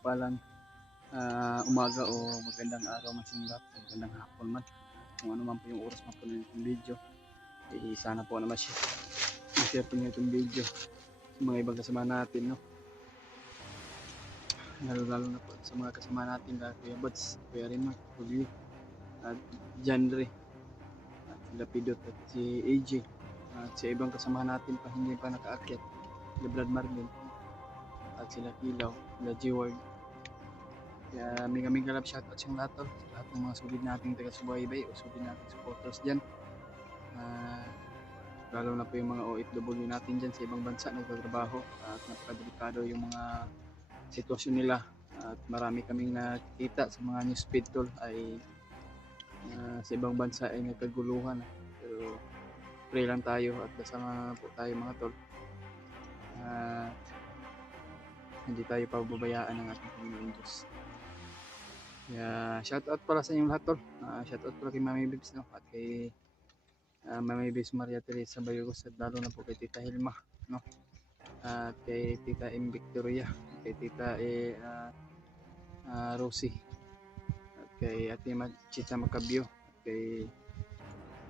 Palang umaga o magandang araw man sa inyo lahat, magandang hapon man, kung ano man po yung oras man po na itong video. Sana po naman i-share po nyo itong video sa mga ibang kasama natin, no? Lalo na po sa mga kasama natin, Kuya Buds, Kuya Remark, Julio, at Janre, at sila Pidot, at si AJ, at sa ibang kasama natin pa hindi pa nakaakyat, sila Brad Marlin, at sila Kilaw, sila G-Word. Kaya may galap shoutout sa lahat tol, sa lahat ng mga sulit nating taga-subaybay o sulit nating supporters dyan. Lalo na po yung mga OFW natin dyan sa ibang bansa nagtatrabaho, at napakadelikado yung mga sitwasyon nila, at marami kaming nakikita sa mga news feed tol ay sa ibang bansa ay nagkaguluhan, pero pray lang tayo at kasama po tayo mga tol. Hindi tayo pababayaan ng ating Panginoon Diyos. Shoutout pala sa inyong lahat tol. Shoutout pala kay Mami Bibs, no? At kay Mami Bibs Maria Teresa Bayugos, at lalo na po kay Tita Hilma, no? At kay Tita M. Victoria, kay Tita Rosie, at kay Ate Chita Macabio, at kay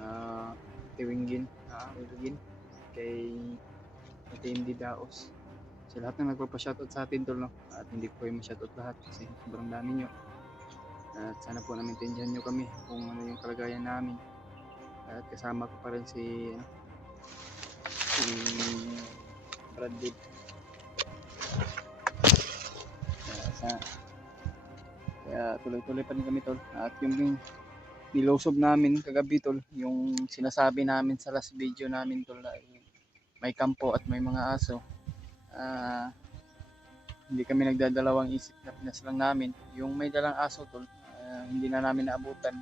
Ate Wingin, kay Ate Indy Daos, sa lahat ng nagpapa-shoutout sa atin tol, no? At hindi ko kayo ma-shoutout lahat kasi sobrang dami nyo. At sana po na-maintindihan nyo kami kung ano yung kalagayan namin. At kasama ko pa rin si Brad Pitt. Kaya tuloy-tuloy pa rin kami tol. At yung nilosob namin kagabi tol, yung sinasabi namin sa last video namin tol, may kampo at may mga aso. Hindi kami nagdadalawang isip na pinaslang namin yung may dalang aso tol. Hindi na namin naabutan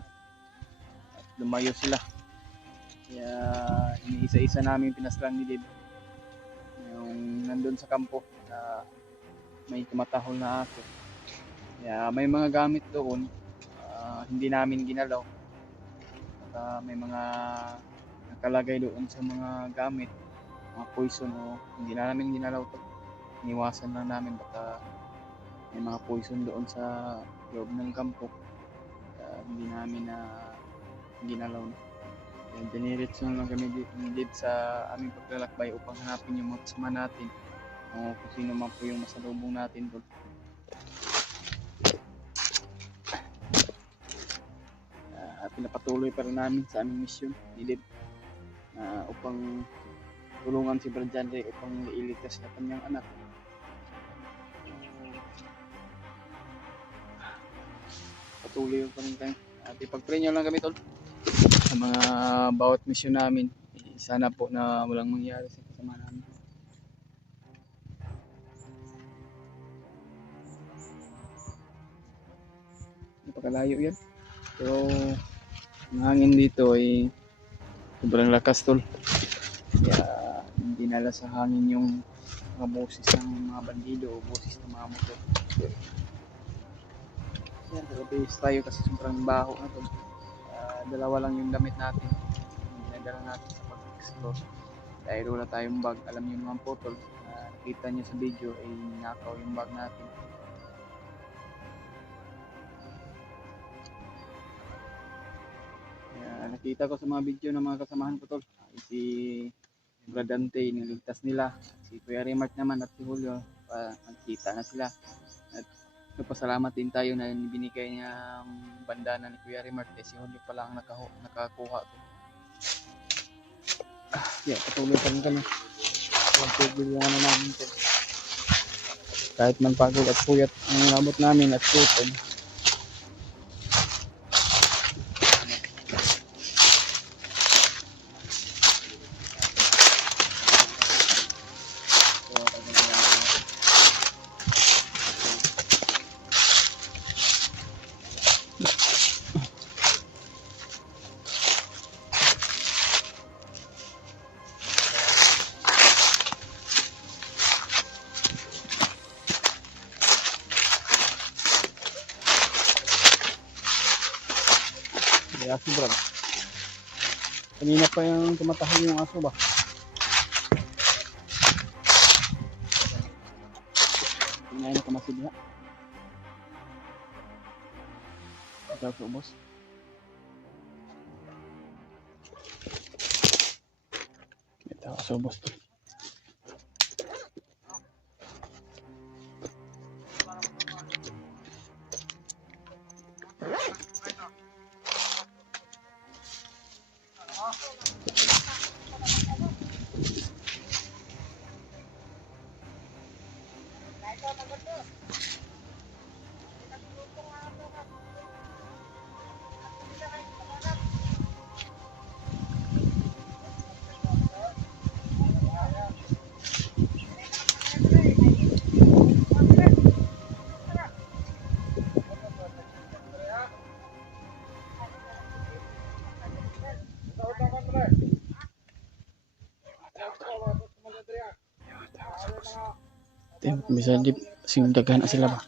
at lumayo sila, kaya iniisa-isa namin pinaslang ni Dib yung nandun sa kampo na may tumatahol na aso. Kaya may mga gamit doon, hindi namin ginalaw, at may mga nakalagay doon sa mga gamit, mga poison, o hindi na namin ginalaw to, iniwasan lang namin baka may mga poison doon sa loob ng kampo. Hindi namin na ginalaw na. Diniritso lang kami dito sa aming paglalakbay upang hanapin yung mga kasama natin o kung sino man po yung masalubong natin doon. Pinapatuloy pa rin namin sa aming mission nilib upang tulungan si Brad Janre upang iligtas na kanyang anak. Patuloy pa rin tayo at ipag-pray nyo lang kami tol sa mga bawat mission namin. Sana po na walang mangyari sa kasama namin. Napakalayo yan, pero ang hangin dito ay sobrang lakas tol, kaya hindi nala sa hangin yung mga boses ng mga bandido o boses ng mga motor. Yan, pero tayo kasi sobrang baho na tol. Dalawa lang yung damit natin, yung ginadala natin sa pag-explore. Dahil wala tayong bag, alam nyo naman po tol, nakita nyo sa video ay ninakaw yung bag natin. Nakita ko sa mga video ng mga kasamahan ko tol, si Brad Dante niligtas nila, si Kuya Remark naman at si Julio nakita na sila. At nagpasalamat din tayo na binigay niya ang bandana ni Kuya Remark, si Julio pala ang nakakuha to. Patuloy pa rin kami. Pagpagulungan na namin to, kahit man pagod at puyat ang nabot namin at tutod. Aso Brad, kanina pa yung tumatahol yung aso ba? Kinain na kamasid na. Daw sa ubos. Ito sa ubos to. Bisa di sing daghan sila ba.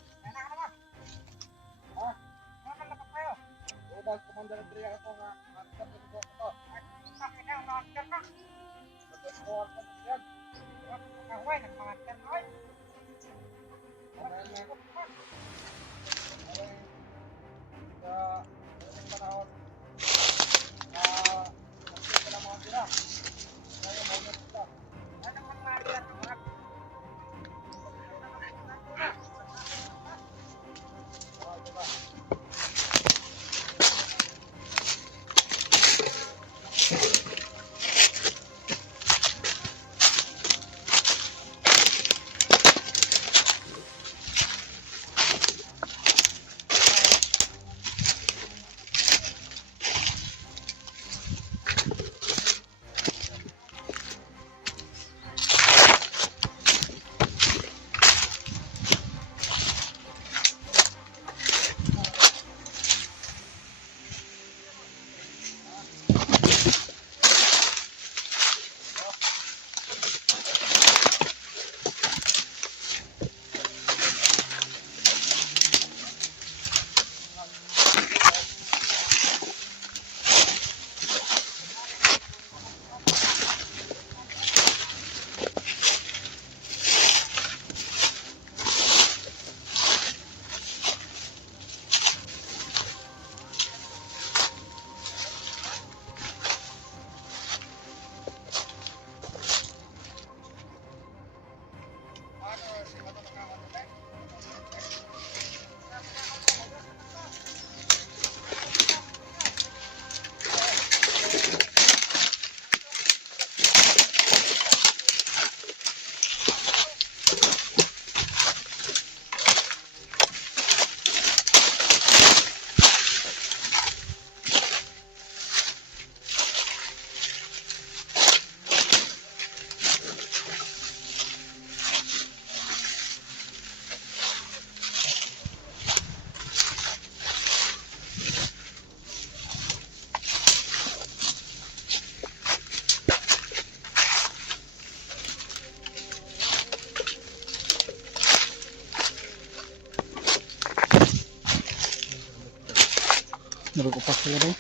Narukupak sila rin.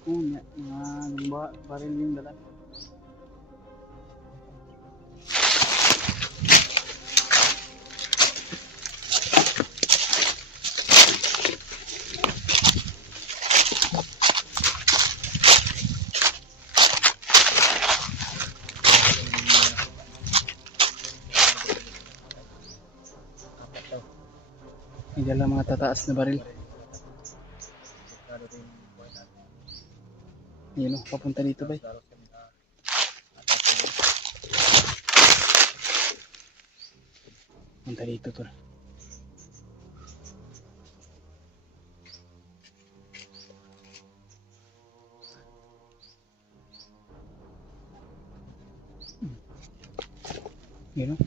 Kunya, mga baril yung dalan. May dala mga tataas na baril. Yun o, papunta dito ba? Punta dito to. Yun o.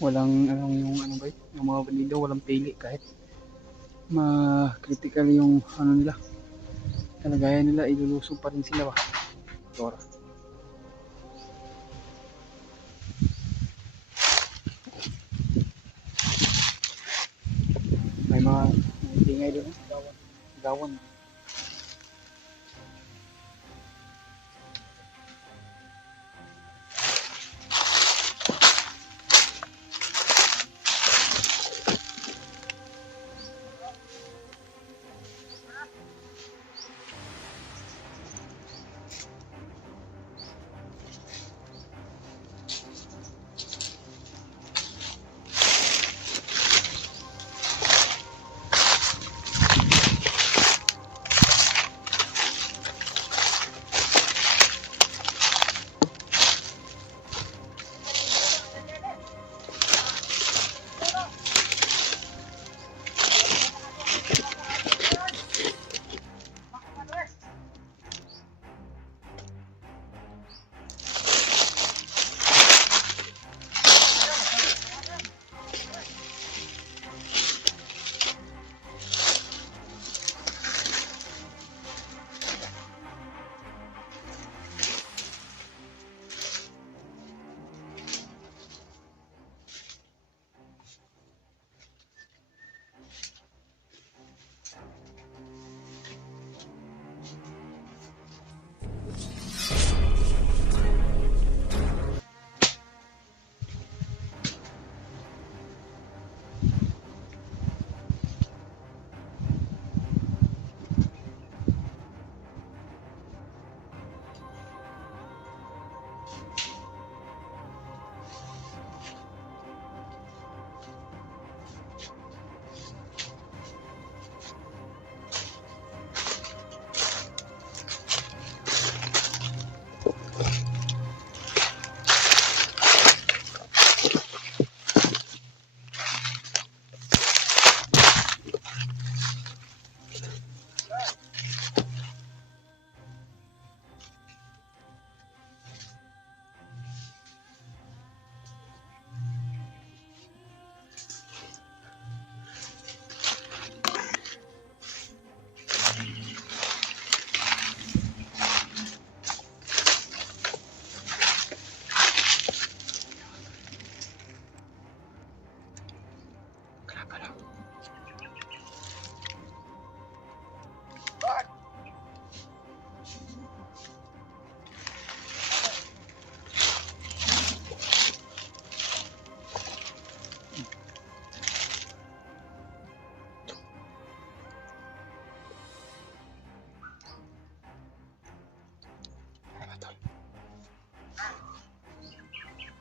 Walang yung ano ba yung mga bandido, walang pili kahit ma-critical yung ano nila, kalagayan nila, ilulusob pa rin sila ba. Tora. May mga ingay doon, gawan.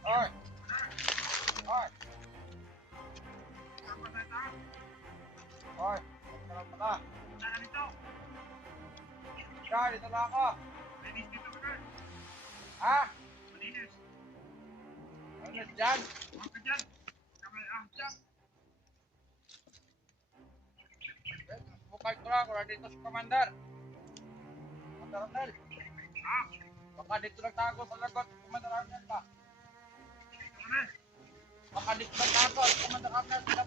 Oy! Oy! Oy! Sarap pala. Saan dito? Dito lang ako. Malinis dito ka. Ha? Malinis. Malinis dyan? Huwag ka dyan. Kamay dyan. Bukal ko lang. Wala dito si Commander. Commander Arnel. Ha? Baka dito lang tago sa lagot. Commander Arnel ba? Baka dito lang tago. Commander Arnel.